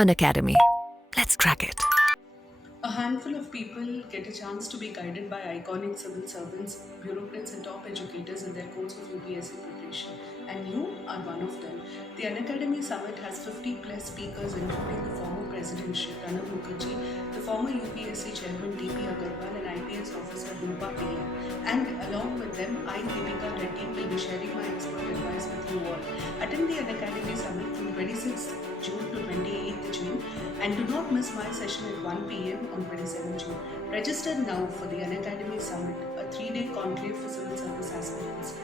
Unacademy. Let's crack it. A handful of people get a chance to be guided by iconic civil servants, bureaucrats, and top educators in their course of UPSC preparation, and you are one of them. The Unacademy Summit has 50 plus speakers, including the former President Shri Pranab Mukherjee, the former UPSC Chairman DP Agarwal, and IPS Officer Rupa PM. And along with them, I, Deepika Reddy, will be sharing my expert advice with you all. Attend the Unacademy Summit from 26th June to 28th June, and do not miss my session at 1 p.m. on 27th June. Register now for the Unacademy Summit, a 3-day conclave for civil service aspirants.